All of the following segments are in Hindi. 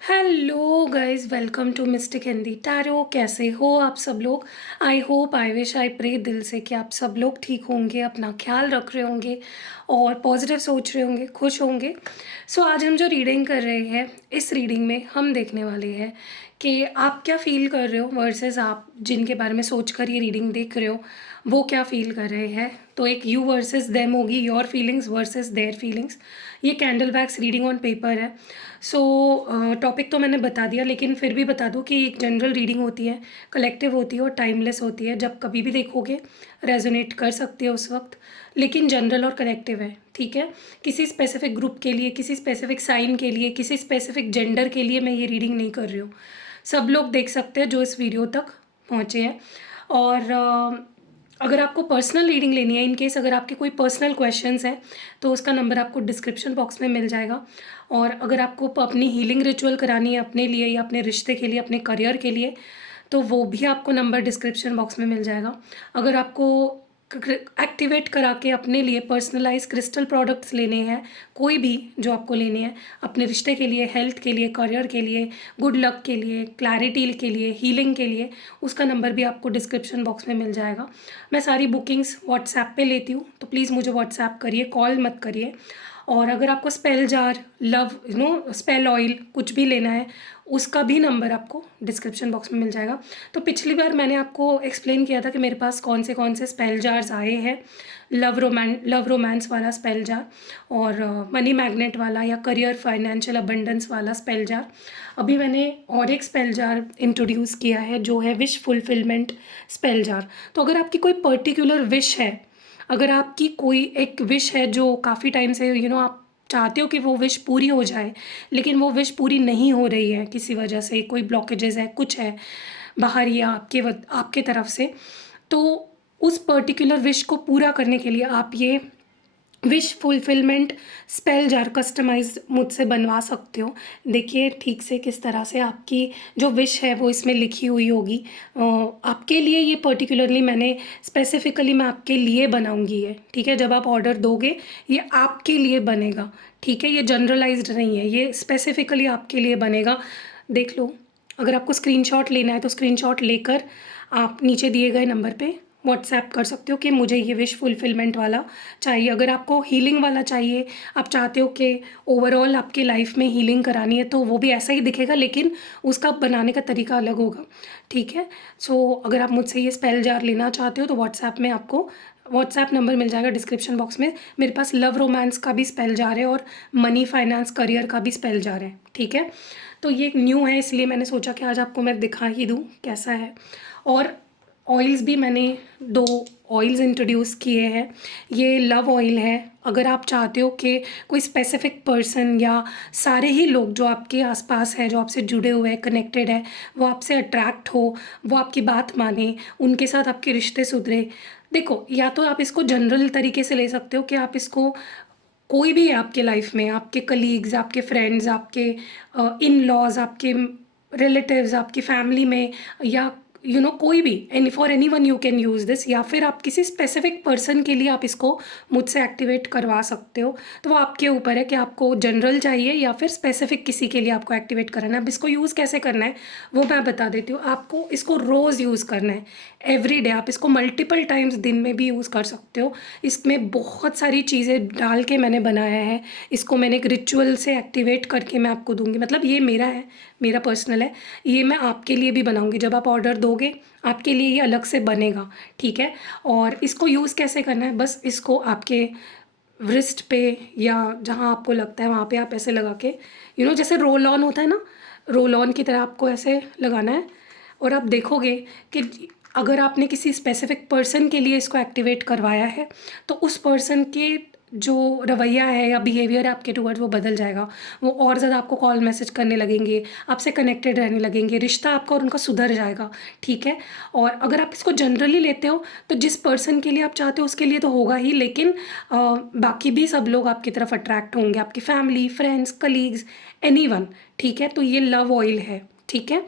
Hello guys, welcome to Mystic Hindi Tarot. कैसे हो आप सब लोग? I hope, I wish, I pray दिल से कि आप सब लोग ठीक होंगे, अपना ख्याल रख रहे होंगे और पॉजिटिव सोच रहे होंगे, खुश होंगे। सो आज हम जो रीडिंग कर रहे हैं, इस रीडिंग में हम देखने वाले हैं कि आप क्या फ़ील कर रहे हो वर्सेस आप जिनके बारे में सोच कर ये रीडिंग देख रहे हो वो क्या फ़ील कर रहे हैं। तो एक यू वर्सेस देम होगी, your feelings versus their feelings. ये candle wax reading on paper है। सो टॉपिक तो मैंने बता दिया, लेकिन फिर भी बता दूं कि एक जनरल रीडिंग होती है, कलेक्टिव होती है और टाइमलेस होती है। जब कभी भी देखोगे रेजोनेट कर सकती है उस वक्त, लेकिन जनरल और कलेक्टिव है, ठीक है। किसी स्पेसिफिक ग्रुप के लिए, किसी स्पेसिफिक साइन के लिए, किसी स्पेसिफिक जेंडर के लिए मैं ये रीडिंग नहीं कर रही हूँ। सब लोग देख सकते हैं जो इस वीडियो तक पहुँचे हैं। और अगर आपको पर्सनल रीडिंग लेनी है, इन केस अगर आपके कोई पर्सनल क्वेश्चंस हैं तो उसका नंबर आपको डिस्क्रिप्शन बॉक्स में मिल जाएगा। और अगर आपको अपनी हीलिंग रिचुअल करानी है अपने लिए या अपने रिश्ते के लिए, अपने करियर के लिए, तो वो भी आपको नंबर डिस्क्रिप्शन बॉक्स में मिल जाएगा। अगर आपको एक्टिवेट करा के अपने लिए पर्सनलाइज क्रिस्टल प्रोडक्ट्स लेने हैं, कोई भी जो आपको लेने हैं अपने रिश्ते के लिए, हेल्थ के लिए, करियर के लिए, गुड लक के लिए, क्लैरिटी के लिए, हीलिंग के लिए, उसका नंबर भी आपको डिस्क्रिप्शन बॉक्स में मिल जाएगा। मैं सारी बुकिंग्स व्हाट्सएप पे लेती हूँ, तो प्लीज़ मुझे व्हाट्सएप करिए, कॉल मत करिए। और अगर आपको spell jar, love spell oil कुछ भी लेना है, उसका भी नंबर आपको डिस्क्रिप्शन बॉक्स में मिल जाएगा। तो पिछली बार मैंने आपको एक्सप्लेन किया था कि मेरे पास कौन से स्पेल जार्स आए हैं। लव रोमांस वाला स्पेल जार और मनी मैग्नेट वाला या करियर फाइनेंशियल अबंडेंस वाला स्पेल जार। अभी मैंने और एक स्पेल जार इंट्रोड्यूस किया है जो है विश फुलफिलमेंट स्पेल जार। तो अगर आपकी कोई पर्टिकुलर विश है, अगर आपकी कोई एक विश है जो काफ़ी टाइम से आप चाहते हो कि वो विश पूरी हो जाए, लेकिन वो विश पूरी नहीं हो रही है, किसी वजह से कोई ब्लॉकेजेस है, कुछ है बाहर या आपके तरफ से, तो उस पर्टिकुलर विश को पूरा करने के लिए आप ये wish fulfilment spell jar customise मुझसे बनवा सकते हो। देखिए ठीक से किस तरह से आपकी जो विश है वो इसमें लिखी हुई होगी। आपके लिए ये पर्टिकुलरली मैंने स्पेसिफ़िकली मैं आपके लिए बनाऊंगी ये, ठीक है। जब आप ऑर्डर दोगे ये आपके लिए बनेगा, ठीक है। ये जनरलाइज्ड नहीं है, ये स्पेसिफ़िकली आपके लिए बनेगा। देख लो, अगर आपको स्क्रीनशॉट लेना है तो स्क्रीनशॉट लेकर आप नीचे दिए गए नंबर पे व्हाट्सएप कर सकते हो कि मुझे ये विश फुलफिलमेंट वाला चाहिए। अगर आपको हीलिंग वाला चाहिए, आप चाहते हो कि ओवरऑल आपकी लाइफ में हीलिंग करानी है, तो वो भी ऐसा ही दिखेगा, लेकिन उसका बनाने का तरीका अलग होगा, ठीक है। सो अगर आप मुझसे ये स्पेल जार लेना चाहते हो तो व्हाट्सएप में आपको व्हाट्सएप नंबर मिल जाएगा डिस्क्रिप्शन बॉक्स में। मेरे पास लव रोमांस का भी स्पेल जार है और मनी फाइनेंस करियर का भी स्पेल जार है, ठीक है। तो ये न्यू है, इसलिए मैंने सोचा कि आज आपको मैं दिखा ही दूँ कैसा है। और ऑयल्स भी मैंने 2 ऑयल्स इंट्रोड्यूस किए हैं। ये लव ऑयल है। अगर आप चाहते हो कि कोई स्पेसिफिक पर्सन या सारे ही लोग जो आपके आसपास है, जो आपसे जुड़े हुए हैं, कनेक्टेड है, वो आपसे अट्रैक्ट हो, वो आपकी बात माने, उनके साथ आपके रिश्ते सुधरे। देखो, या तो आप इसको जनरल तरीके से ले सकते हो कि आप इसको कोई भी है आपके लाइफ में, आपके कलीग्स, आपके फ्रेंड्स, आपके इन लॉज, आपके रिलेटिव्स, आपकी फैमिली में, या कोई भी, any for any one you can use this. या फिर आप किसी स्पेसिफिक पर्सन के लिए आप इसको मुझसे एक्टिवेट करवा सकते हो। तो वो आपके ऊपर है कि आपको जनरल चाहिए या फिर स्पेसिफिक किसी के लिए आपको एक्टिवेट करना है। अब इसको यूज़ कैसे करना है वो मैं बता देती हूँ आपको। इसको रोज़ यूज़ करना है, एवरी डे। आप इसको मल्टीपल टाइम्स दिन में भी यूज़ कर सकते हो। इसमें बहुत सारी चीज़ें डाल के मैंने बनाया है। इसको मैंने एक रिचुअल से एक्टिवेट करके मैं आपको दूँगी। मतलब ये मेरा है, मेरा पर्सनल है। ये मैं आपके लिए भी बनाऊँगी। जब आप ऑर्डर दोगे आपके लिए ये अलग से बनेगा, ठीक है। और इसको यूज़ कैसे करना है, बस इसको आपके व्रिस्ट पे या जहाँ आपको लगता है वहाँ पे आप ऐसे लगा के, जैसे रोल ऑन होता है ना, रोल ऑन की तरह आपको ऐसे लगाना है। और आप देखोगे कि अगर आपने किसी स्पेसिफिक पर्सन के लिए इसको एक्टिवेट करवाया है तो उस पर्सन के जो रवैया है या बिहेवियर है आपके टुवर्ड्स वो बदल जाएगा। वो और ज़्यादा आपको कॉल मैसेज करने लगेंगे, आपसे कनेक्टेड रहने लगेंगे, रिश्ता आपका और उनका सुधर जाएगा, ठीक है। और अगर आप इसको जनरली लेते हो तो जिस पर्सन के लिए आप चाहते हो उसके लिए तो होगा ही, लेकिन बाकी भी सब लोग आपकी तरफ अट्रैक्ट होंगे, आपकी फैमिली, फ्रेंड्स, कलीग्स, एनीवन, ठीक है। तो ये लव ऑयल है, ठीक है।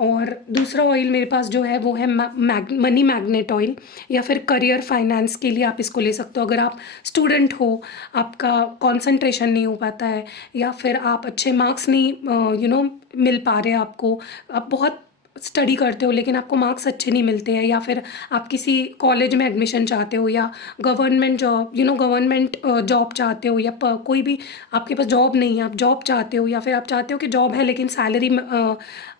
और दूसरा ऑयल मेरे पास जो है वो है मनी मैग्नेट ऑयल, या फिर करियर फाइनेंस के लिए आप इसको ले सकते हो। अगर आप स्टूडेंट हो, आपका कंसंट्रेशन नहीं हो पाता है, या फिर आप अच्छे मार्क्स नहीं मिल पा रहे आपको, आप बहुत स्टडी करते हो लेकिन आपको मार्क्स अच्छे नहीं मिलते हैं, या फिर आप किसी कॉलेज में एडमिशन चाहते हो, या गवर्नमेंट जॉब गवर्नमेंट जॉब चाहते हो, या कोई भी आपके पास जॉब नहीं है, आप जॉब चाहते हो, या फिर आप चाहते हो कि जॉब है लेकिन सैलरी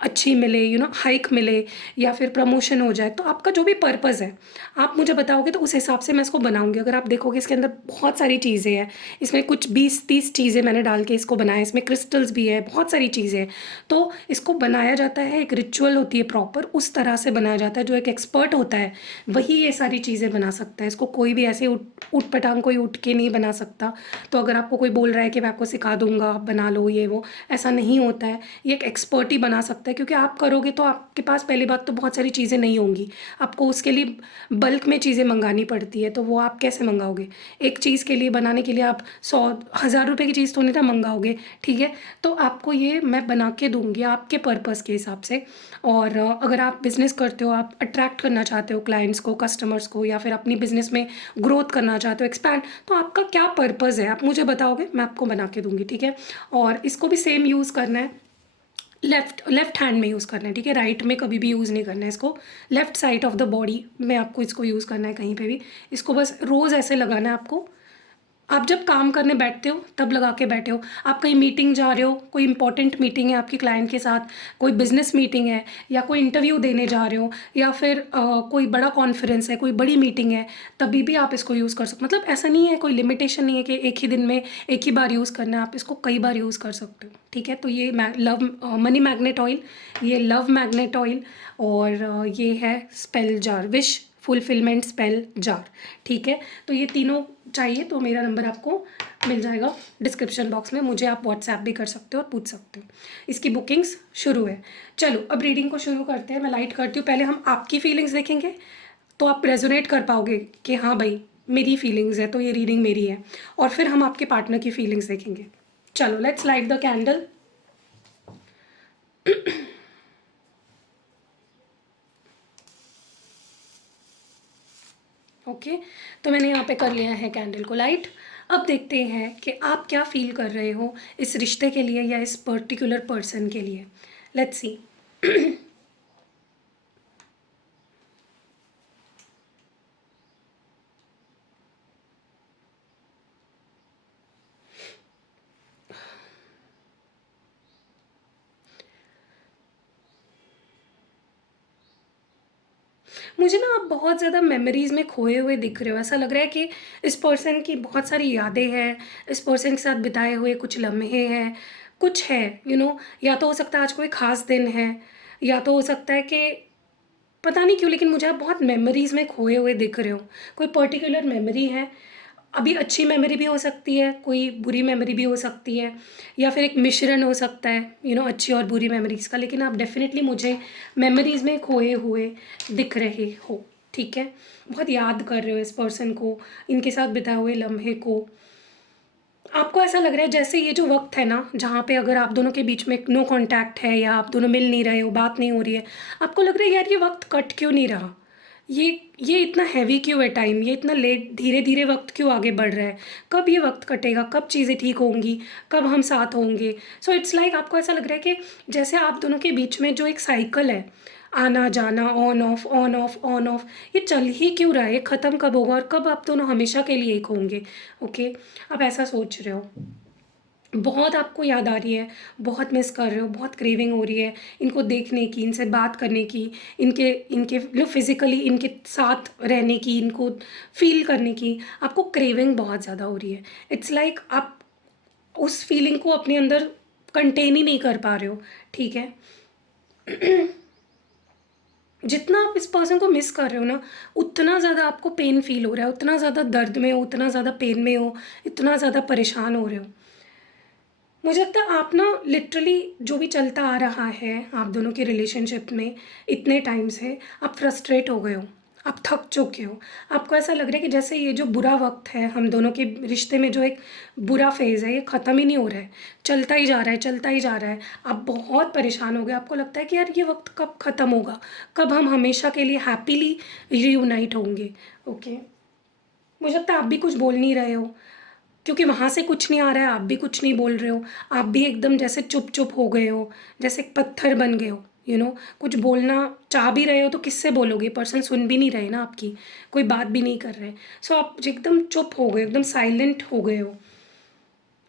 अच्छी मिले, हाइक मिले, या फिर प्रमोशन हो जाए, तो आपका जो भी पर्पज़ है आप मुझे बताओगे तो उस हिसाब से मैं इसको बनाऊंगी। अगर आप देखोगे इसके अंदर बहुत सारी चीज़ें हैं, इसमें कुछ 20-30 चीज़ें मैंने डाल के इसको बनाया, इसमें क्रिस्टल्स भी है, बहुत सारी चीज़ें हैं। तो इसको बनाया जाता है, एक रिचुअल होती है प्रॉपर, उस तरह से बनाया जाता है। जो एक एक्सपर्ट होता है वही ये सारी चीज़ें बना सकता है, इसको कोई भी ऐसे उठ पटांग कोई उठ के नहीं बना सकता। तो अगर आपको कोई बोल रहा है कि मैं आपको सिखा दूंगा, आप बना लो ये वो, ऐसा नहीं होता है। ये एक एक्सपर्ट ही बना सकता है, क्योंकि आप करोगे तो आपके पास पहली बात तो बहुत सारी चीज़ें नहीं होंगी, आपको उसके लिए बल्क में चीज़ें मंगानी पड़ती है, तो वो आप कैसे मंगाओगे? एक चीज़ के लिए बनाने के लिए आप 100,000 रुपये की चीज़ तो नहीं ना मंगाओगे, ठीक है। तो आपको ये मैं बना के दूंगी आपके पर्पज़ के हिसाब से। और अगर आप बिज़नेस करते हो, आप अट्रैक्ट करना चाहते हो क्लाइंट्स को, कस्टमर्स को, या फिर अपनी बिज़नेस में ग्रोथ करना चाहते हो, एक्सपैंड, तो आपका क्या पर्पज़ है आप मुझे बताओगे, मैं आपको बना के दूंगी, ठीक है। और इसको भी सेम यूज़ करना है, लेफ़्ट हैंड में यूज़ करना है, ठीक है। राइट में कभी भी यूज़ नहीं करना है इसको, left side of the body में आपको इसको यूज़ करना है कहीं पे भी। इसको बस रोज़ ऐसे लगाना है आपको। आप जब काम करने बैठते हो तब लगा के बैठे हो, आप कहीं मीटिंग जा रहे हो, कोई इंपॉर्टेंट मीटिंग है आपकी क्लाइंट के साथ, कोई बिजनेस मीटिंग है, या कोई इंटरव्यू देने जा रहे हो, या फिर कोई बड़ा कॉन्फ्रेंस है, कोई बड़ी मीटिंग है, तभी भी आप इसको यूज़ कर सकते हो। मतलब ऐसा नहीं है, कोई लिमिटेशन नहीं है कि एक ही दिन में एक ही बार यूज़ करना है, आप इसको कई बार यूज़ कर सकते हो, ठीक है। तो ये मनी मैग्नेट ऑयल, ये लव मैग्नेट ऑयल, और ये है spell jar, wish fulfilment spell jar, ठीक है। तो ये तीनों चाहिए तो मेरा नंबर आपको मिल जाएगा डिस्क्रिप्शन बॉक्स में, मुझे आप व्हाट्सएप भी कर सकते हो और पूछ सकते हो। इसकी बुकिंग्स शुरू है। चलो अब रीडिंग को शुरू करते हैं, मैं लाइट करती हूँ। पहले हम आपकी फीलिंग्स देखेंगे तो आप रेजोनेट कर पाओगे कि हाँ भाई मेरी फीलिंग्स है तो ये रीडिंग मेरी है, और फिर हम आपके पार्टनर की फीलिंग्स देखेंगे। चलो let's light the candle. Okay, तो मैंने यहाँ पे कर लिया है कैंडल को लाइट। अब देखते हैं कि आप क्या फील कर रहे हो इस रिश्ते के लिए या इस पर्टिकुलर पर्सन के लिए। Let's see. मुझे ना आप बहुत ज़्यादा मेमोरीज़ में खोए हुए दिख रहे हो। ऐसा लग रहा है कि इस पर्सन की बहुत सारी यादें हैं, इस पर्सन के साथ बिताए हुए कुछ लम्हे हैं, कुछ है या तो हो सकता है आज कोई ख़ास दिन है, या तो हो सकता है कि पता नहीं क्यों लेकिन मुझे आप बहुत मेमोरीज़ में खोए हुए दिख रहे हो। कोई पर्टिकुलर मेमोरी है, अभी अच्छी मेमोरी भी हो सकती है, कोई बुरी मेमोरी भी हो सकती है, या फिर एक मिश्रण हो सकता है अच्छी और बुरी मेमोरीज़ का, लेकिन आप डेफ़िनेटली मुझे मेमोरीज़ में खोए हुए दिख रहे हो, ठीक है। बहुत याद कर रहे हो इस पर्सन को, इनके साथ बिताए हुए लम्हे को। आपको ऐसा लग रहा है जैसे ये जो वक़्त है ना, जहाँ पे अगर आप दोनों के बीच में नो कॉन्टैक्ट है, या आप दोनों मिल नहीं रहे हो, बात नहीं हो रही है, आपको लग रहा है यार ये वक़्त कट क्यों नहीं रहा? ये ये इतना हैवी क्यों है टाइम? ये इतना लेट धीरे-धीरे वक़्त क्यों आगे बढ़ रहा है? कब ये वक़्त कटेगा? कब चीज़ें ठीक होंगी? कब हम साथ होंगे? सो इट्स लाइक आपको ऐसा लग रहा है कि जैसे आप दोनों के बीच में जो एक साइकिल है, आना-जाना, on off, on off, on off, ये चल ही क्यों रहा है? ये ख़त्म कब होगा और कब आप दोनों हमेशा के लिए एक होंगे? ओके, आप ऐसा सोच रहे हो। बहुत आपको याद आ रही है, बहुत मिस कर रहे हो, बहुत क्रेविंग हो रही है इनको देखने की, इनसे बात करने की, इनके इनके फिज़िकली इनके साथ रहने की, इनको फ़ील करने की, आपको क्रेविंग बहुत ज़्यादा हो रही है। इट्स लाइक आप उस फीलिंग को अपने अंदर कंटेन ही नहीं कर पा रहे हो, ठीक है। जितना आप इस पर्सन को मिस कर रहे हो ना, उतना ज़्यादा आपको पेन फ़ील हो रहा है, उतना ज़्यादा दर्द में हो, उतना ज़्यादा पेन में हो, इतना ज़्यादा परेशान हो रहे हो। मुझे लगता है आप ना लिटरली जो भी चलता आ रहा है आप दोनों के रिलेशनशिप में इतने टाइम से, आप फ्रस्ट्रेट हो गए हो। आप थक चुके हो, आपको ऐसा लग रहा है कि जैसे ये जो बुरा वक़्त है हम दोनों के रिश्ते में, जो एक बुरा फ़ेज़ है, ये ख़त्म ही नहीं हो रहा है, चलता ही जा रहा है, चलता ही जा रहा है। आप बहुत परेशान हो गए, आपको लगता है कि यार ये वक़्त कब ख़त्म होगा? कब हम हमेशा के लिए हैप्पीली रियूनाइट होंगे? ओके। मुझे लगता है आप भी कुछ बोल नहीं रहे हो, क्योंकि वहाँ से कुछ नहीं आ रहा है, आप भी कुछ नहीं बोल रहे हो। आप भी एकदम जैसे चुप-चुप हो गए हो, जैसे एक पत्थर बन गए हो, कुछ बोलना चाह भी रहे हो तो किससे बोलोगे? पर्सन सुन भी नहीं रहे ना आपकी, कोई बात भी नहीं कर रहे। सो आप एकदम चुप हो गए, एकदम साइलेंट हो गए हो।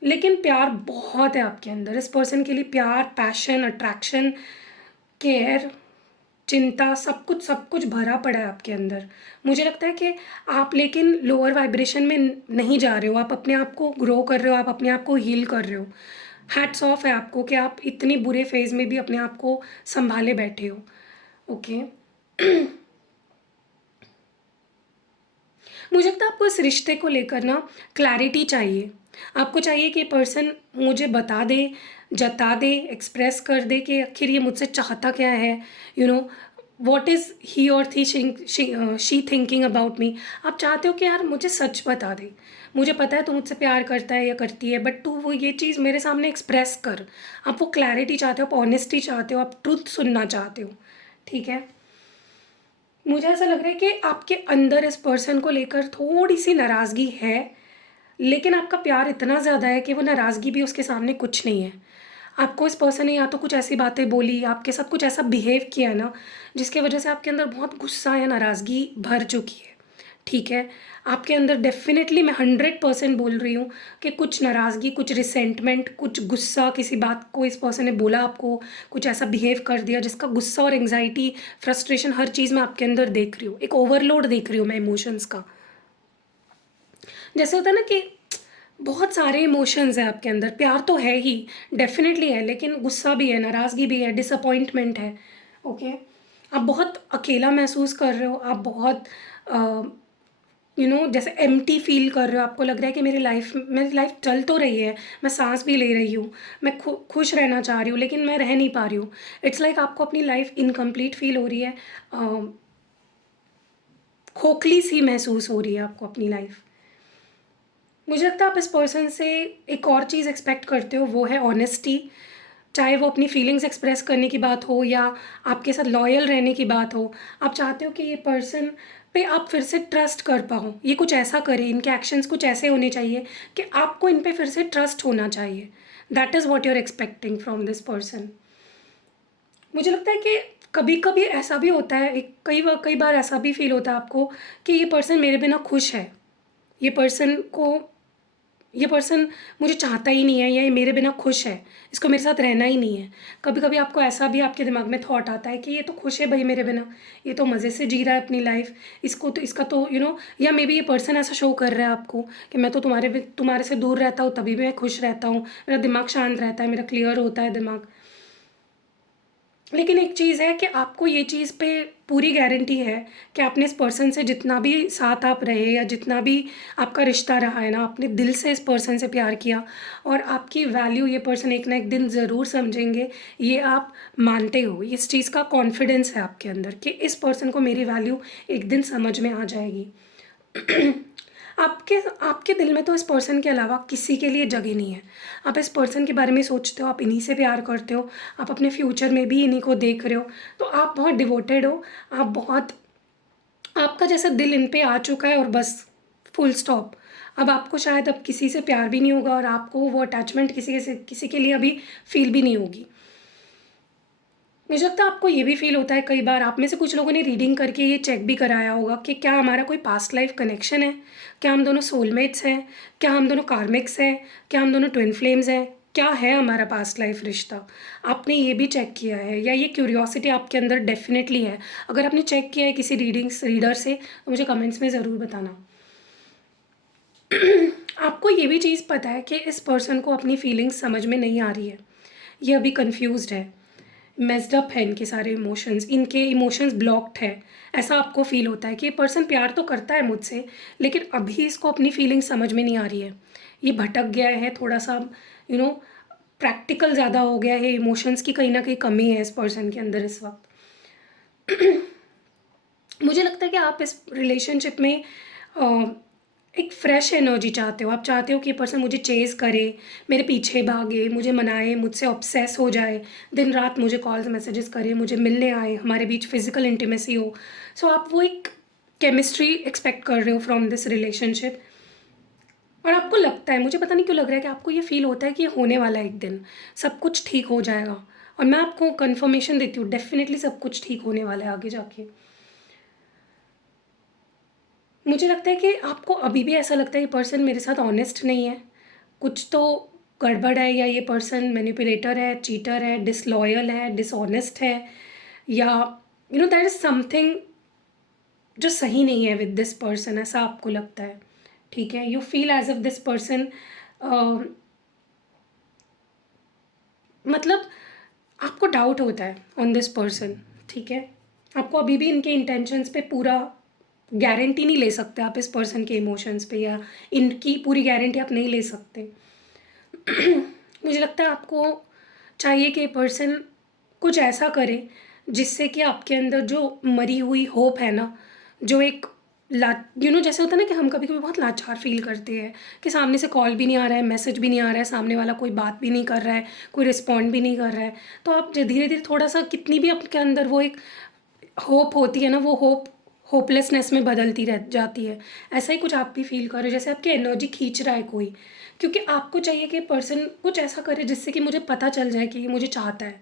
लेकिन प्यार बहुत है आपके अंदर, इस पर्सन के लिए प्यार, पैशन, अट्रैक्शन, केयर, चिंता, सब कुछ भरा पड़ा है आपके अंदर। मुझे लगता है कि आप लेकिन लोअर वाइब्रेशन में नहीं जा रहे हो, आप अपने आप को ग्रो कर रहे हो, आप अपने आप को हील कर रहे हो। हैट्स ऑफ है आपको कि आप इतनी बुरे फेज़ में भी अपने आप को सँभाले बैठे हो। ओके। मुझे लगता है आपको इस रिश्ते को लेकर ना क्लैरिटी चाहिए। आपको चाहिए कि पर्सन मुझे बता दे, जता दे, एक्सप्रेस कर दे कि आखिर ये मुझसे चाहता क्या है, यू नो व्हाट इज़ ही और शी थिंकिंग अबाउट मी। आप चाहते हो कि यार मुझे सच बता दे। मुझे पता है तू मुझसे प्यार करता है या करती है, बट तू वो ये चीज़ मेरे सामने एक्सप्रेस कर। आप वो क्लैरिटी चाहते हो, आप ऑनेस्टी चाहते हो, आप ट्रुथ सुनना चाहते हो। ठीक है? मुझे ऐसा लग रहा है कि आपके अंदर इस पर्सन को लेकर थोड़ी-सी नाराज़गी है, लेकिन आपका प्यार इतना ज़्यादा है कि वो नाराज़गी भी उसके सामने कुछ नहीं है। आपको इस पर्सन ने या तो कुछ ऐसी बातें बोली, आपके साथ कुछ ऐसा बिहेव किया है ना, जिसकी वजह से आपके अंदर बहुत गुस्सा या नाराज़गी भर चुकी है। ठीक है? आपके अंदर डेफ़िनेटली मैं 100% बोल रही हूँ कि कुछ नाराज़गी, कुछ रिसेंटमेंट, कुछ गुस्सा, किसी बात को इस पर्सन ने बोला आपको, कुछ ऐसा बिहेव कर दिया जिसका गुस्सा और एंग्ज़ायटी, फ्रस्ट्रेशन, हर चीज़ मैं आपके अंदर देख रही हूँ। एक ओवरलोड देख रही हूँ मैं इमोशंस का। जैसे होता है ना कि बहुत सारे इमोशंस हैं आपके अंदर, प्यार तो है ही, डेफ़िनेटली है, लेकिन गुस्सा भी है, नाराज़गी भी है, डिसअपॉइंटमेंट है। ओके? आप बहुत अकेला महसूस कर रहे हो, आप बहुत अ, जैसे एम्प्टी फ़ील कर रहे हो, आपको लग रहा है कि मेरी लाइफ़ चल तो रही है, मैं साँस भी ले रही हूँ, मैं खुश रहना चाह रही हूँ, लेकिन मैं रह नहीं पा रही हूँ। इट्स लाइक आपको अपनी लाइफ़ इनकम्प्लीट फ़ील हो रही है, खोखली-सी महसूस हो रही है आपको अपनी लाइफ़। मुझे लगता है आप इस पर्सन से एक और चीज़ एक्सपेक्ट करते हो, वो है ऑनेस्टी। चाहे वो अपनी फीलिंग्स एक्सप्रेस करने की बात हो या आपके साथ लॉयल रहने की बात हो। आप चाहते हो कि ये पर्सन पे आप फिर से ट्रस्ट कर पाओ। ये कुछ ऐसा करे, इनके एक्शंस कुछ ऐसे होने चाहिए कि आपको इन पे फिर से ट्रस्ट होना चाहिए। That is what you are expecting from this person. मुझे लगता है कि कभी-कभी ऐसा भी होता है, कई बार ऐसा भी फ़ील होता है आपको कि ये पर्सन मेरे बिना खुश है। ये पर्सन को ये पर्सन मुझे चाहता ही नहीं है, या ये मेरे बिना खुश है, इसको मेरे साथ रहना ही नहीं है। कभी-कभी आपको ऐसा भी आपके दिमाग में थॉट आता है कि ये तो खुश है भई मेरे बिना, ये तो मज़े से जी रहा है अपनी लाइफ़, इसको तो इसका तो या मेबी ये पर्सन ऐसा शो कर रहा है आपको कि मैं तो तुम्हारे से दूर रहता हूँ तभी भी मैं खुश रहता हूँ, मेरा दिमाग शांत रहता है, मेरा क्लियर होता है दिमाग। लेकिन एक चीज़ है कि आपको ये चीज़ पे पूरी गारंटी है कि आपने इस पर्सन से जितना भी साथ आप रहे या जितना भी आपका रिश्ता रहा है ना, आपने दिल से इस पर्सन से प्यार किया और आपकी वैल्यू ये पर्सन एक ना एक दिन ज़रूर समझेंगे, ये आप मानते हो। इस चीज़ का कॉन्फिडेंस है आपके अंदर कि इस पर्सन को मेरी वैल्यू एक दिन समझ में आ जाएगी। आपके आपके दिल में तो इस पर्सन के अलावा किसी के लिए जगह नहीं है। आप इस पर्सन के बारे में सोचते हो, आप इन्हीं से प्यार करते हो, आप अपने फ्यूचर में भी इन्हीं को देख रहे हो, तो आप बहुत डिवोटेड हो, आप बहुत आपका जैसा दिल इन पे आ चुका है और बस फुल स्टॉप। अब आपको शायद अब किसी से प्यार भी नहीं होगा और आपको वो अटैचमेंट किसी के लिए अभी फ़ील भी नहीं होगी। मुझे लगता है आपको ये भी फ़ील होता है कई बार, आप में से कुछ लोगों ने रीडिंग करके ये चेक भी कराया होगा कि क्या हमारा कोई पास्ट लाइफ कनेक्शन है? क्या हम दोनों सोलमेट्स हैं? क्या हम दोनों कार्मिक्स हैं? क्या हम दोनों ट्विन फ्लेम्स हैं? क्या है हमारा पास्ट लाइफ रिश्ता? आपने ये भी चेक किया है या ये क्यूरियोसिटी आपके अंदर डेफ़िनेटली है? अगर आपने चेक किया है किसी रीडर से तो मुझे कमेंट्स में ज़रूर बताना। आपको ये भी चीज़ पता है कि इस पर्सन को अपनी फीलिंग्स समझ में नहीं आ रही है। ये अभी कन्फ्यूज़्ड है। मेस्ड अप है इनके सारे इनके इमोशंस ब्लॉक्ड है। ऐसा आपको फ़ील होता है कि ये पर्सन प्यार तो करता है मुझसे, लेकिन अभी इसको अपनी फीलिंग्स समझ में नहीं आ रही है। ये भटक गया है थोड़ा-सा, यू नो प्रैक्टिकल ज़्यादा हो गया है, इमोशंस की कहीं न कहीं कमी है इस पर्सन के अंदर इस वक़्त। मुझे लगता है कि आप इस रिलेशनशिप में एक फ्रेश एनर्जी चाहते हो। आप चाहते हो कि ये पर्सन मुझे चेज़ करे, मेरे पीछे भागे, मुझे मनाए, मुझसे ऑब्सेस हो जाए, दिन रात मुझे कॉल्स मैसेजेस करे, मुझे मिलने आए, हमारे बीच फिज़िकल इंटीमेसी हो। सो आप वो एक केमिस्ट्री एक्सपेक्ट कर रहे हो फ्रॉम दिस रिलेशनशिप, और आपको लगता है, मुझे पता नहीं क्यों लग रहा है कि आपको ये फ़ील होता है कि ये होने वाला है एक दिन, सब कुछ ठीक हो जाएगा। और मैं आपको कन्फर्मेशन देती हूँ, डेफ़िनेटली सब कुछ ठीक होने वाला है आगे जाके। मुझे लगता है कि आपको अभी भी ऐसा लगता है ये पर्सन मेरे साथ ऑनेस्ट नहीं है, कुछ तो गड़बड़ है, या ये पर्सन मैनिपुलेटर है, चीटर है, डिसलॉयल है, डिसऑनेस्ट है, या दैट इज़ समथिंग जो सही नहीं है विद दिस पर्सन, ऐसा आपको लगता है। ठीक है, you feel as if this person, मतलब आपको डाउट होता है ऑन दिस पर्सन। ठीक है, आपको अभी भी इनके इंटेंशंस पे पूरा गारंटी नहीं ले सकते आप इस पर्सन के इमोशंस पे, या इनकी पूरी गारंटी आप नहीं ले सकते। मुझे लगता है आपको चाहिए कि पर्सन कुछ ऐसा करे जिससे कि आपके अंदर जो मरी हुई होप है ना, जो एक जैसे होता है ना कि हम कभी कभी बहुत लाचार फील करते हैं कि सामने से कॉल भी नहीं आ रहा है, मैसेज भी नहीं आ रहा है, सामने वाला कोई बात भी नहीं कर रहा है, कोई रिस्पॉन्ड भी नहीं कर रहा है, तो आप धीरे धीरे थोड़ा सा, कितनी भी आपके अंदर वो एक होप होती है ना, वो होप होपलेसनेस में बदलती रह जाती है। ऐसा ही कुछ आप भी फील कर रहे हो, जैसे आपकी एनर्जी खींच रहा है कोई, क्योंकि आपको चाहिए कि पर्सन कुछ ऐसा करे जिससे कि मुझे पता चल जाए कि ये मुझे चाहता है।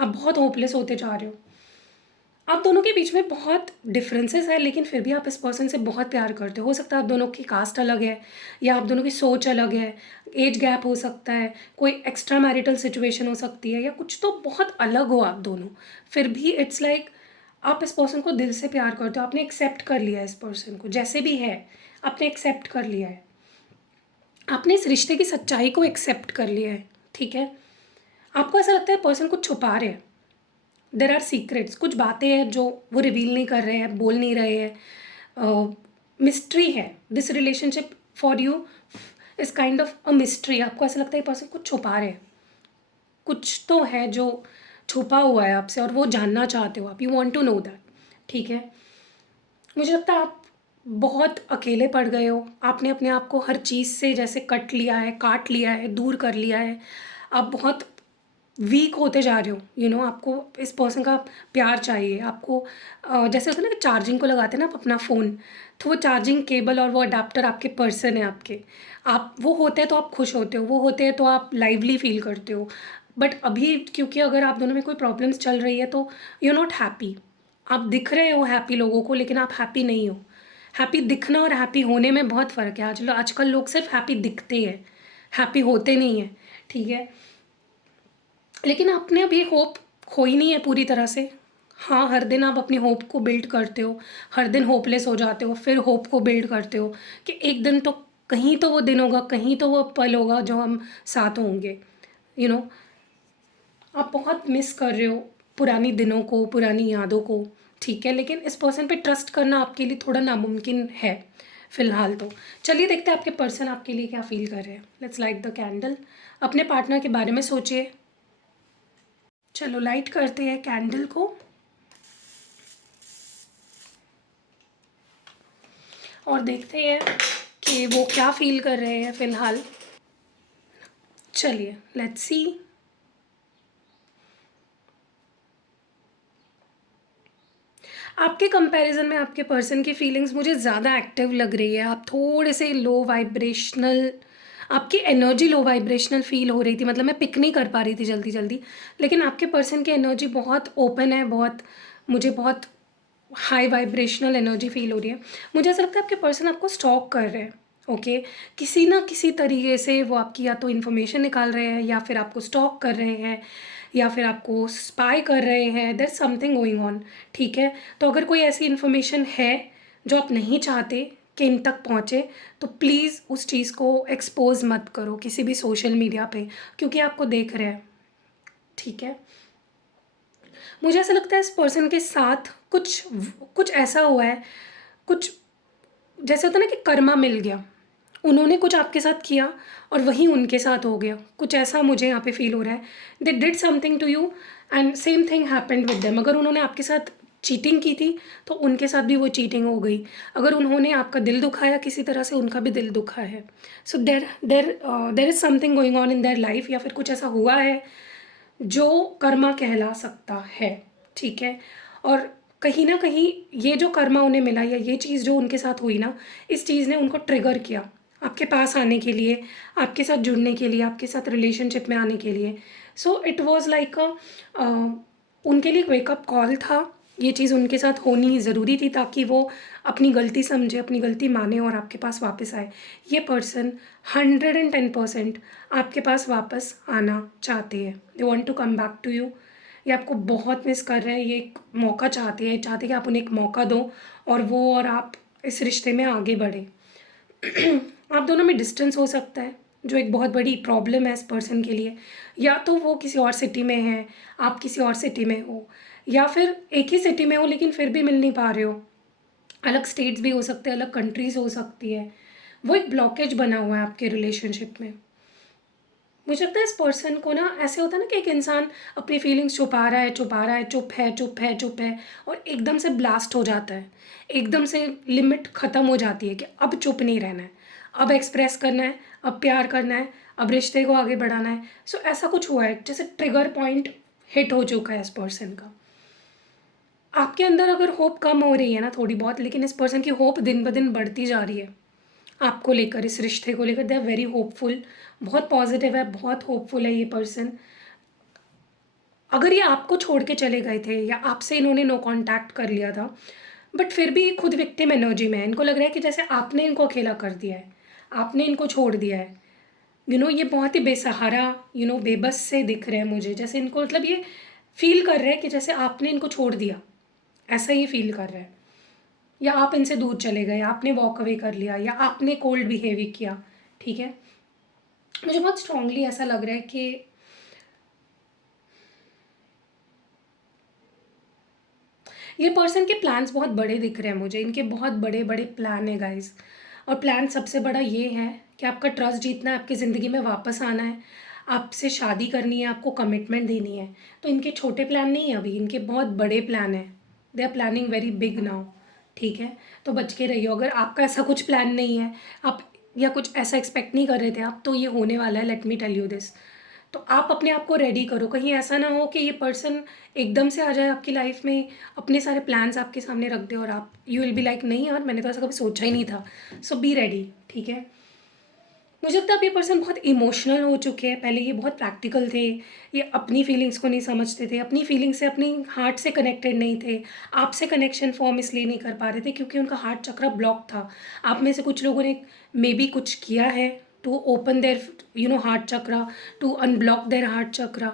आप बहुत होपलेस होते जा रहे हो। आप दोनों के बीच में बहुत डिफरेंसेस है, लेकिन फिर भी आप इस पर्सन से बहुत प्यार करते हो सकता है आप दोनों की कास्ट अलग है, या आप दोनों की सोच अलग है, एज गैप हो सकता है, कोई एक्स्ट्रा मैरिटल सिचुएशन हो सकती है, या कुछ तो बहुत अलग हो आप दोनों, फिर भी इट्स लाइक आप इस पर्सन को दिल से प्यार करते हो। आपने एक्सेप्ट कर लिया है इस पर्सन को जैसे भी है, आपने एक्सेप्ट कर लिया है, आपने इस रिश्ते की सच्चाई को एक्सेप्ट कर लिया है। ठीक है, आपको ऐसा लगता है पर्सन कुछ छुपा रहे हैं, देर आर सीक्रेट्स, कुछ बातें हैं जो वो रिवील नहीं कर रहे हैं, बोल नहीं रहे हैं, मिस्ट्री है। This relationship for you is kind of a mystery. आपको ऐसा लगता है पर्सन कुछ छुपा रहे हैं, कुछ तो है जो छुपा हुआ है आपसे, और वो जानना चाहते हो आप, you want to know that. ठीक है, मुझे लगता है आप बहुत अकेले पड़ गए हो, आपने अपने आप को हर चीज़ से जैसे कट लिया है, काट लिया है, दूर कर लिया है, आप बहुत वीक होते जा रहे हो। आपको इस पर्सन का प्यार चाहिए, आपको जैसे होता है ना कि चार्जिंग को लगाते हैं ना आप अपना फ़ोन, तो वो चार्जिंग केबल और वो अडाप्टर आपके पर्सन है आपके। आप वो होते हैं तो आप खुश होते हो, वो होते हैं तो आप लाइवली फील करते हो। बट अभी क्योंकि अगर आप दोनों में कोई प्रॉब्लम्स चल रही है तो यू नॉट हैप्पी। आप दिख रहे हो हैप्पी लोगों को, लेकिन आप हैप्पी नहीं हो। हैप्पी दिखना और हैप्पी होने में बहुत फ़र्क है। आजकल लोग सिर्फ हैप्पी दिखते हैं, हैप्पी होते नहीं हैं। ठीक है, लेकिन आपने अभी होप खोई नहीं है पूरी तरह से। हाँ, हर दिन आप अपनी होप को बिल्ड करते हो, हर दिन होपलेस हो जाते हो, फिर होप को बिल्ड करते हो कि एक दिन तो कहीं तो वो दिन होगा, कहीं तो वो पल होगा जो हम साथ होंगे। यू नो आप बहुत मिस कर रहे हो पुरानी दिनों को, पुरानी यादों को। ठीक है, लेकिन इस पर्सन पे ट्रस्ट करना आपके लिए थोड़ा नामुमकिन है फ़िलहाल तो। चलिए देखते हैं आपके पर्सन आपके लिए क्या फ़ील कर रहे हैं। Let's light the candle. अपने पार्टनर के बारे में सोचिए। चलो लाइट करते हैं कैंडल को, और देखते हैं कि वो क्या फ़ील कर रहे हैं फ़िलहाल। चलिए लेट्स सी। आपके कंपैरिजन में आपके पर्सन की फीलिंग्स मुझे ज़्यादा एक्टिव लग रही है। आप थोड़े से लो वाइब्रेशनल, आपकी एनर्जी लो वाइब्रेशनल फ़ील हो रही थी, मतलब मैं पिक नहीं कर पा रही थी जल्दी जल्दी, लेकिन आपके पर्सन की एनर्जी बहुत ओपन है, बहुत, मुझे बहुत हाई वाइब्रेशनल एनर्जी फ़ील हो रही है। मुझे ऐसा लगता है आपके पर्सन आपको स्टॉक कर रहे हैं। ओके, किसी ना किसी तरीके से वो आपकी या तो इन्फॉर्मेशन निकाल रहे हैं, या फिर आपको स्टॉक कर रहे हैं, या फिर आपको स्पाई कर रहे हैं। There something going on. ठीक है, तो अगर कोई ऐसी इन्फॉर्मेशन है जो आप नहीं चाहते कि इन तक पहुँचे, तो प्लीज़ उस चीज़ को एक्सपोज मत करो किसी भी सोशल मीडिया पे, क्योंकि आपको देख रहे हैं। ठीक है, मुझे ऐसा लगता है इस पर्सन के साथ कुछ कुछ ऐसा हुआ है, कुछ जैसे होता है ना कि कर्मा मिल गया, उन्होंने कुछ आपके साथ किया और वही उनके साथ हो गया, कुछ ऐसा मुझे यहाँ पे फील हो रहा है। They did something to you and same thing happened with them. अगर उन्होंने आपके साथ चीटिंग की थी तो उनके साथ भी वो चीटिंग हो गई। अगर उन्होंने आपका दिल दुखाया किसी तरह से, उनका भी दिल दुखा है। So there there there is something going on in their life, या फिर कुछ ऐसा हुआ है जो कर्मा कहला सकता है, ठीक है। और कहीं ना कहीं ये जो कर्मा उन्हें मिला, या ये चीज़ जो उनके साथ हुई ना, इस चीज़ ने उनको ट्रिगर किया आपके पास आने के लिए, आपके साथ जुड़ने के लिए, आपके साथ रिलेशनशिप में आने के लिए। सो इट वॉज़ लाइक उनके लिए एक वेकअप कॉल था। ये चीज़ उनके साथ होनी ज़रूरी थी ताकि वो अपनी गलती समझे, अपनी गलती माने और आपके पास वापस आए। ये पर्सन 110% आपके पास वापस आना चाहते हैं। They want to come back to you. ये आपको बहुत मिस कर रहे हैं, ये एक मौका चाहते हैं, चाहते हैं कि आप उन्हें एक मौका दो और वो और आप इस रिश्ते में आगे बढ़े। आप दोनों में डिस्टेंस हो सकता है, जो एक बहुत बड़ी प्रॉब्लम है इस पर्सन के लिए। या तो वो किसी और सिटी में है, आप किसी और सिटी में हो, या फिर एक ही सिटी में हो लेकिन फिर भी मिल नहीं पा रहे हो। अलग स्टेट्स भी हो सकते हैं, अलग कंट्रीज़ हो सकती है। वो एक ब्लॉकेज बना हुआ है आपके रिलेशनशिप में। मुझे लगता है इस पर्सन को ना, ऐसे होता है ना कि एक इंसान अपनी फीलिंग्स छुपा रहा है, छुपा रहा है, चुप है, चुप है, चुप है, और एकदम से ब्लास्ट हो जाता है। एकदम से लिमिट ख़त्म हो जाती है कि अब चुप नहीं रहना है, अब एक्सप्रेस करना है, अब प्यार करना है, अब रिश्ते को आगे बढ़ाना है। सो ऐसा कुछ हुआ है, जैसे ट्रिगर पॉइंट हिट हो चुका है इस पर्सन का। आपके अंदर अगर होप कम हो रही है ना थोड़ी बहुत, लेकिन इस पर्सन की होप दिन ब दिन बढ़ती जा रही है आपको लेकर, इस रिश्ते को लेकर। दे आर वेरी होपफुल, बहुत पॉजिटिव है, बहुत होपफुल है ये पर्सन। अगर ये आपको छोड़ के चले गए थे या आपसे इन्होंने नो कांटेक्ट कर लिया था, बट फिर भी खुद विक्टिम एनर्जी में है। इनको लग रहा है कि जैसे आपने इनको अकेला कर दिया है, आपने इनको छोड़ दिया है। ये बहुत ही बेसहारा, बेबस से दिख रहे हैं मुझे। जैसे इनको मतलब ये फील कर रहे हैं कि जैसे आपने इनको छोड़ दिया, ऐसा ही फील कर रहे हैं। या आप इनसे दूर चले गए, आपने वॉक अवे कर लिया, या आपने कोल्ड बिहेव किया, ठीक है। मुझे बहुत स्ट्रांगली ऐसा लग रहा है कि ये पर्सन के प्लान्स बहुत बड़े दिख रहे हैं मुझे। इनके बहुत बड़े बड़े प्लान है गाइस। और प्लान सबसे बड़ा ये है कि आपका ट्रस्ट जीतना है, आपकी ज़िंदगी में वापस आना है, आपसे शादी करनी है, आपको कमिटमेंट देनी है। तो इनके छोटे प्लान नहीं है अभी, इनके बहुत बड़े प्लान है। They are planning very big now, ठीक है। तो बच के रहिए। अगर आपका ऐसा कुछ प्लान नहीं है, आप या कुछ ऐसा एक्सपेक्ट नहीं कर रहे थे आप, तो ये होने वाला है। Let me tell you this. तो आप अपने आप को रेडी करो, कहीं ऐसा ना हो कि ये पर्सन एकदम से आ जाए आपकी लाइफ में, अपने सारे प्लान्स आपके सामने रख दे और आप यू विल बी लाइक नहीं यार, मैंने तो ऐसा कभी सोचा ही नहीं था। सो बी रेडी, ठीक है। मुझे लगता है अब ये पर्सन बहुत इमोशनल हो चुके हैं। पहले ये बहुत प्रैक्टिकल थे, ये अपनी फीलिंग्स को नहीं समझते थे, अपनी फीलिंग्स से, अपनी हार्ट से कनेक्टेड नहीं थे। आपसे कनेक्शन फॉर्म इसलिए नहीं कर पा रहे थे क्योंकि उनका हार्ट चक्र ब्लॉक था। आप में से कुछ लोगों ने मे बी कुछ किया है to open their heart chakra, to unblock their heart chakra.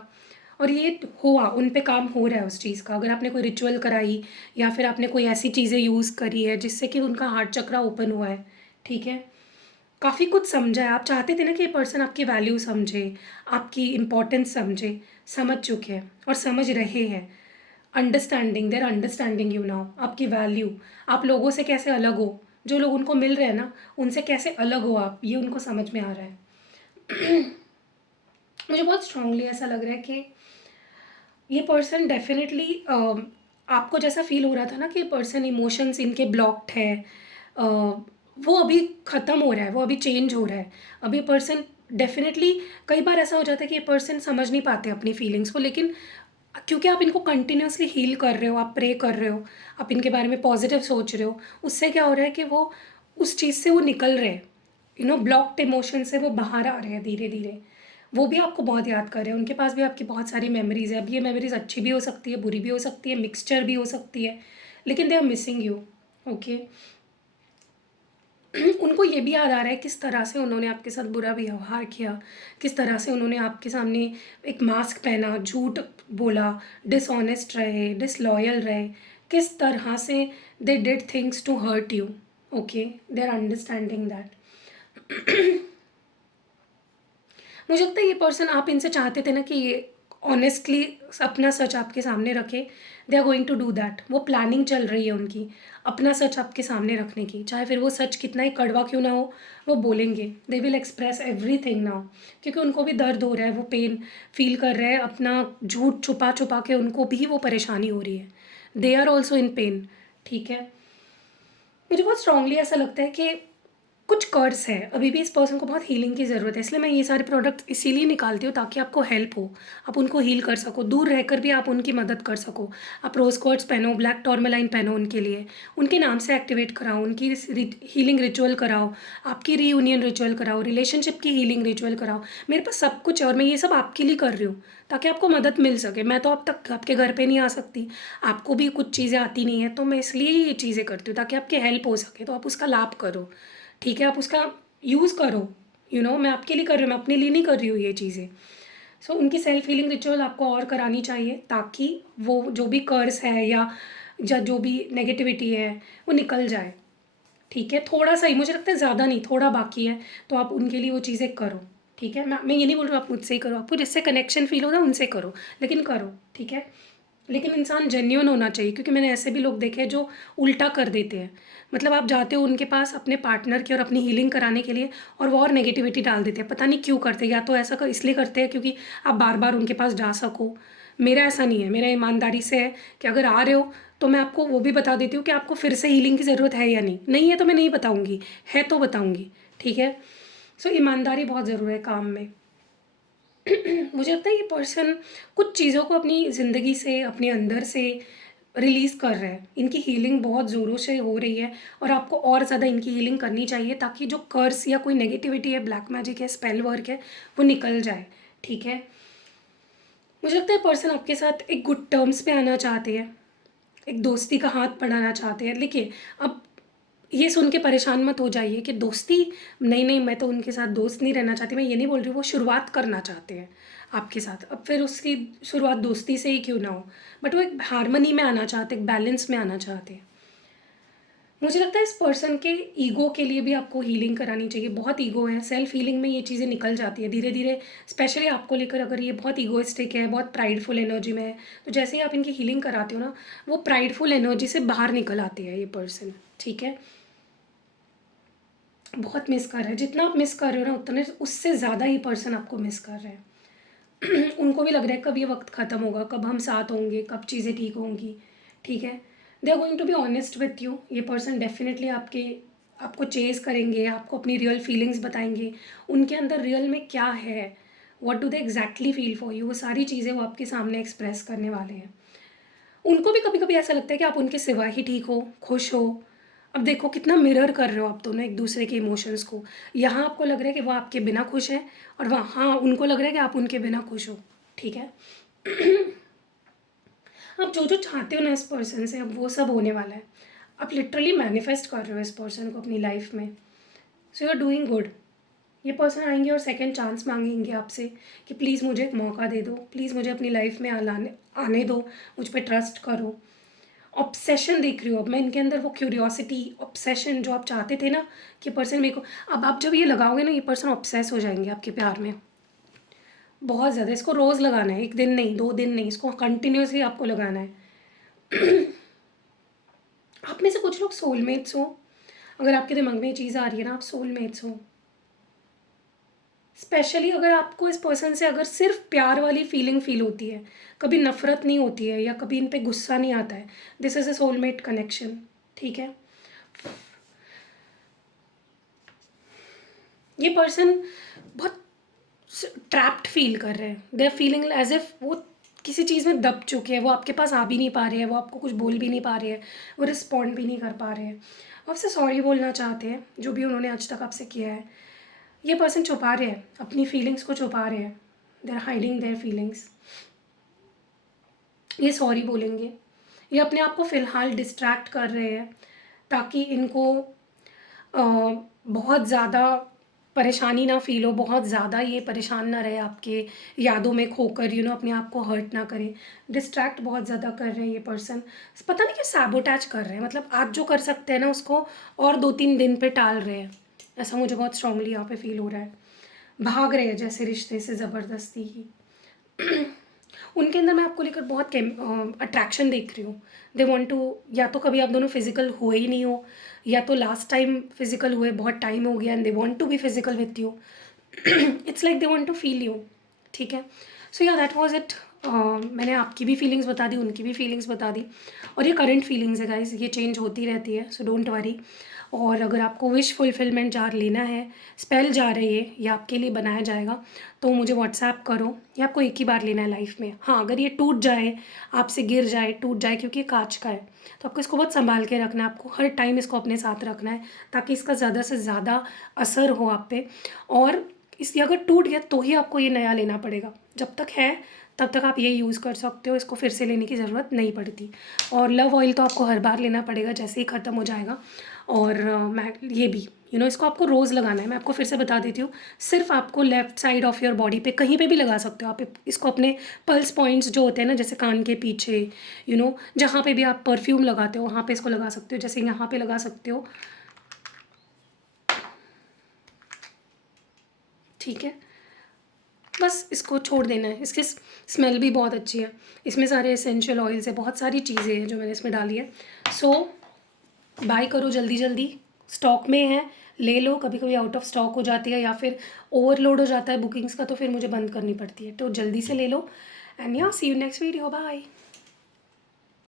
और ये हुआ, उन पे काम हो रहा है उस चीज़ का। अगर आपने कोई रिचुअल कराई या फिर आपने कोई ऐसी चीज़ें यूज़ करी है जिससे कि उनका हार्ट चक्रा ओपन हुआ है, ठीक है। काफ़ी कुछ समझा है। आप चाहते थे ना कि ये पर्सन आपकी वैल्यू समझे, आपकी इम्पोर्टेंस समझे, समझ चुके हैं और समझ रहे हैं। Understanding, there understanding you now, आपकी वैल्यू, आप लोगों से कैसे अलग हो, जो लोग उनको मिल रहे हैं ना उनसे कैसे अलग हो आप, ये उनको समझ में आ रहा है। मुझे बहुत स्ट्रांगली ऐसा लग रहा है कि ये पर्सन डेफिनेटली आपको जैसा फील हो रहा था ना कि ये पर्सन इमोशंस इनके ब्लॉक्ड है, अ, वो अभी ख़त्म हो रहा है, वो अभी चेंज हो रहा है। अभी पर्सन डेफिनेटली, कई बार ऐसा हो जाता है कि ये पर्सन समझ नहीं पाते अपनी फीलिंग्स को, लेकिन क्योंकि आप इनको कंटिन्यूअसली हील कर रहे हो, आप प्रे कर रहे हो, आप इनके बारे में पॉजिटिव सोच रहे हो, उससे क्या हो रहा है कि वो उस चीज़ से वो निकल रहे हैं। ब्लॉक्ड इमोशन से वो बाहर आ रहे हैं धीरे धीरे। वो भी आपको बहुत याद कर रहे हैं, उनके पास भी आपकी बहुत सारी मेमोरीज़ है। अब ये मेमोरीज़ अच्छी भी हो सकती है, बुरी भी हो सकती है, मिक्सचर भी हो सकती है, लेकिन they are missing you, okay. उनको ये भी याद आ रहा है किस तरह से उन्होंने आपके साथ बुरा व्यवहार किया, किस तरह से उन्होंने आपके सामने एक मास्क पहना, झूठ बोला, डिसऑनेस्ट रहे, डिसलॉयल रहे, किस तरह से they did things to hurt you, okay. They are understanding that. मुझे लगता है ये पर्सन, आप इनसे चाहते थे ना कि ये ऑनेस्टली अपना सच आपके सामने रखे। They are going to do that. वो प्लानिंग चल रही है उनकी, अपना सच आपके सामने रखने की, चाहे फिर वो सच कितना ही कड़वा क्यों ना हो, वो बोलेंगे। They will express everything now, क्योंकि उनको भी दर्द हो रहा है, वो पेन फील कर रहे हैं। अपना झूठ छुपा छुपा के उनको भी वो परेशानी हो रही है। They are also in pain, ठीक है। मुझे बहुत स्ट्रांगली ऐसा लगता है कि कुछ कर्स है, अभी भी इस पर्सन को बहुत हीलिंग की ज़रूरत है, इसलिए मैं ये सारे प्रोडक्ट इसीलिए निकालती हूँ ताकि आपको हेल्प हो, आप उनको हील कर सको, दूर रहकर भी आप उनकी मदद कर सको। आप रोज़ क्वार्ट्स पहनो, ब्लैक टॉर्मेलाइन पहनो उनके लिए, उनके नाम से एक्टिवेट कराओ, उनकी हीलिंग रिचुअल कराओ, आपकी रीयूनियन रिचुअल कराओ, रिलेशनशिप की हीलिंग रिचुअल कराओ। मेरे पास सब कुछ है और मैं ये सब आपके लिए कर रही हूँ ताकि आपको मदद मिल सके। मैं तो अब तक आपके घर पे नहीं आ सकती, आपको भी कुछ चीज़ें आती नहीं है, तो मैं इसलिए ही ये चीज़ें करती हूँ ताकि आपकी हेल्प हो सके, तो आप उसका लाभ करो, ठीक है, आप उसका यूज़ करो। मैं आपके लिए कर रही हूँ, मैं अपने लिए नहीं कर रही हूँ ये चीज़ें। सो उनकी सेल्फ हीलिंग रिचुअल आपको और करानी चाहिए ताकि वो जो भी कर्स है या जो भी नेगेटिविटी है वो निकल जाए, ठीक है। थोड़ा सा ही, मुझे लगता है ज़्यादा नहीं, थोड़ा बाकी है, तो आप उनके लिए वो चीज़ें करो, ठीक है। मैं ये नहीं बोल रही हूँ आप मुझसे ही करो, आपको जिससे कनेक्शन फील होता है उनसे करो, लेकिन करो, ठीक है। लेकिन इंसान जेन्युइन होना चाहिए, क्योंकि मैंने ऐसे भी लोग देखे हैं जो उल्टा कर देते हैं। मतलब आप जाते हो उनके पास अपने पार्टनर की और अपनी हीलिंग कराने के लिए, और वो और नेगेटिविटी डाल देते हैं, पता नहीं क्यों करते हैं। या तो ऐसा इसलिए करते हैं क्योंकि आप बार बार उनके पास जा सको। मेरा ऐसा नहीं है, मेरा ईमानदारी से है कि अगर आ रहे हो तो मैं आपको वो भी बता देती हूँ कि आपको फिर से हीलिंग की ज़रूरत है या नहीं, नहीं है तो मैं नहीं बताऊँगी, है तो बताऊँगी, ठीक है। सो ईमानदारी बहुत ज़रूरी है काम में। मुझे लगता है ये पर्सन कुछ चीज़ों को अपनी ज़िंदगी से, अपने अंदर से रिलीज़ कर रहा है। इनकी हीलिंग बहुत ज़ोरों से हो रही है और आपको और ज़्यादा इनकी हीलिंग करनी चाहिए ताकि जो कर्स या कोई नेगेटिविटी है, ब्लैक मैजिक है, स्पेल वर्क है, वो निकल जाए, ठीक है। मुझे लगता है पर्सन आपके साथ एक गुड टर्म्स पे आना चाहते हैं, एक दोस्ती का हाथ बढ़ाना चाहते हैं। देखिए, अब ये सुन के परेशान मत हो जाइए कि दोस्ती, नहीं नहीं, मैं तो उनके साथ दोस्त नहीं रहना चाहती, मैं ये नहीं बोल रही हूँ। वो शुरुआत करना चाहते हैं आपके साथ, अब फिर उसकी शुरुआत दोस्ती से ही क्यों ना हो, बट वो एक हारमनी में आना चाहते, एक बैलेंस में आना चाहते हैं। मुझे लगता है इस पर्सन के ईगो के लिए भी आपको हीलिंग करानी चाहिए। बहुत ईगो है, सेल्फ हीलिंग में ये चीज़ें निकल जाती है धीरे धीरे। स्पेशली आपको लेकर अगर ये बहुत ईगोइस्टिक है, बहुत प्राइडफुल एनर्जी में है, तो जैसे ही आप इनकी हीलिंग कराते हो ना, वो प्राइडफुल एनर्जी से बाहर निकल आते हैं ये पर्सन, ठीक है। बहुत मिस कर रहे हैं, जितना आप मिस कर रहे हो ना उतने उससे ज़्यादा ये पर्सन आपको मिस कर रहे हैं। उनको भी लग रहा है कब ये वक्त ख़त्म होगा, कब हम साथ होंगे, कब चीज़ें ठीक होंगी, ठीक है। They are going to be honest with you. ये पर्सन डेफिनेटली आपको चेज़ करेंगे, आपको अपनी रियल फीलिंग्स बताएंगे, उनके अंदर रियल में क्या है, what do they exactly feel for you, वो सारी चीज़ें वो आपके सामने एक्सप्रेस करने वाले हैं। उनको भी कभी कभी ऐसा लगता है कि आप उनके सिवा ही ठीक हो, खुश हो। अब देखो कितना मिरर कर रहे हो आप दोनों एक दूसरे के इमोशंस को। यहाँ आपको लग रहा है कि वो आपके बिना खुश है, और वहाँ उनको लग रहा है कि आप उनके बिना खुश हो, ठीक है। आप जो जो चाहते हो ना इस पर्सन से, अब वो सब होने वाला है। आप लिटरली मैनिफेस्ट कर रहे हो इस पर्सन को अपनी लाइफ में। So you are doing good. ये पर्सन आएंगे और सेकंड चांस मांगेंगे आपसे कि प्लीज़ मुझे एक मौका दे दो, प्लीज़ मुझे अपनी लाइफ में आने दो, मुझ पर ट्रस्ट करो। ऑब्सेशन देख रही हूँ अब मैं इनके अंदर, वो क्यूरियोसिटी, ऑब्सेशन जो आप चाहते थे ना कि पर्सन मेरे को, अब आप जब ये लगाओगे ना, ये पर्सन ऑब्सेस हो जाएंगे आपके प्यार में बहुत ज़्यादा। इसको रोज़ लगाना है, एक दिन नहीं, 2 दिन नहीं, इसको कंटिन्यूसली आपको लगाना है। आप में से कुछ लोग सोलमेट्स हो, अगर आपके दिमाग में ये चीज़ आ रही है ना, आप सोलमेट्स हो। स्पेशली अगर आपको इस पर्सन से अगर सिर्फ प्यार वाली फीलिंग फील होती है, कभी नफरत नहीं होती है या कभी इन पे गुस्सा नहीं आता है, this is a soulmate connection, ठीक है। ये पर्सन बहुत ट्रैप्ड फील कर रहे हैं, they are feeling as if वो किसी चीज़ में दब चुके हैं, वो आपके पास आ भी नहीं पा रहे हैं, वो आपको कुछ बोल भी नहीं पा रहे हैं, वो रिस्पॉन्ड भी नहीं कर पा रहे हैं। वो आपसे सॉरी बोलना चाहते हैं जो भी उन्होंने आज तक आपसे किया है। ये पर्सन छुपा रहे हैं, अपनी फीलिंग्स को छुपा रहे हैं, they are hiding their feelings. ये सॉरी बोलेंगे, ये अपने आप को फ़िलहाल डिस्ट्रैक्ट कर रहे हैं ताकि इनको बहुत ज़्यादा परेशानी ना फ़ील हो, बहुत ज़्यादा ये परेशान ना रहे आपके यादों में खोकर, अपने आप को हर्ट ना करें। डिस्ट्रैक्ट बहुत ज़्यादा कर रहे हैं ये पर्सन, पता नहीं क्यों सैबोटैज कर रहे हैं, मतलब आज जो कर सकते हैं ना उसको और 2-3 दिन पे टाल रहे हैं। ऐसा मुझे बहुत स्ट्रांगली यहाँ पे फ़ील हो रहा है। भाग रहे हैं जैसे रिश्ते से ज़बरदस्ती ही। उनके अंदर मैं आपको लेकर बहुत अट्रैक्शन देख रही हूँ। दे वांट टू, या तो कभी आप दोनों फिजिकल हुए ही नहीं हो, या तो लास्ट टाइम फिजिकल हुए बहुत टाइम हो गया and they want to be physical with you. It's like they want to feel you, ठीक है। सो या दैट वाज इट। मैंने आपकी भी फीलिंग्स बता दी, उनकी भी फीलिंग्स बता दी, और ये करंट फीलिंग्स है गाइस, ये चेंज होती रहती है, सो डोंट वरी। और अगर आपको विश फुलफिलमेंट जार लेना है, स्पेल जार है ये आपके लिए बनाया जाएगा, तो मुझे व्हाट्सएप करो। ये आपको एक ही बार लेना है लाइफ में। हाँ, अगर ये टूट जाए, आपसे गिर जाए, टूट जाए, क्योंकि ये कांच का है, तो आपको इसको बहुत संभाल के रखना है, आपको हर टाइम इसको अपने साथ रखना है, ताकि इसका ज़्यादा से ज़्यादा असर हो आप पे। और इसलिए अगर टूट गया तो ही आपको ये नया लेना पड़ेगा, जब तक है तब तक आप ये यूज़ कर सकते हो, इसको फिर से लेने की ज़रूरत नहीं पड़ती। और लव ऑयल तो आपको हर बार लेना पड़ेगा जैसे ही ख़त्म हो जाएगा। और मैं ये भी इसको आपको रोज़ लगाना है। मैं आपको फिर से बता देती हूँ, सिर्फ आपको left side of your body पे कहीं पे भी लगा सकते हो आप। इसको अपने पल्स पॉइंट्स जो होते हैं ना, जैसे कान के पीछे, जहाँ पे भी आप परफ्यूम लगाते हो वहाँ पे इसको लगा सकते हो, जैसे यहाँ पे लगा सकते हो, ठीक है। बस इसको छोड़ देना है। इसकी स्मेल भी बहुत अच्छी है, इसमें सारे एसेंशियल ऑयल्स है, बहुत सारी चीज़ें हैं जो मैंने इसमें डाली है। सो बाय करो जल्दी जल्दी, स्टॉक में है, ले लो। कभी कभी आउट ऑफ स्टॉक हो जाती है या फिर ओवरलोड हो जाता है बुकिंग्स का, तो फिर मुझे बंद करनी पड़ती है, तो जल्दी से ले लो। एंड या सी यू नेक्स्ट वीडियो, बाय।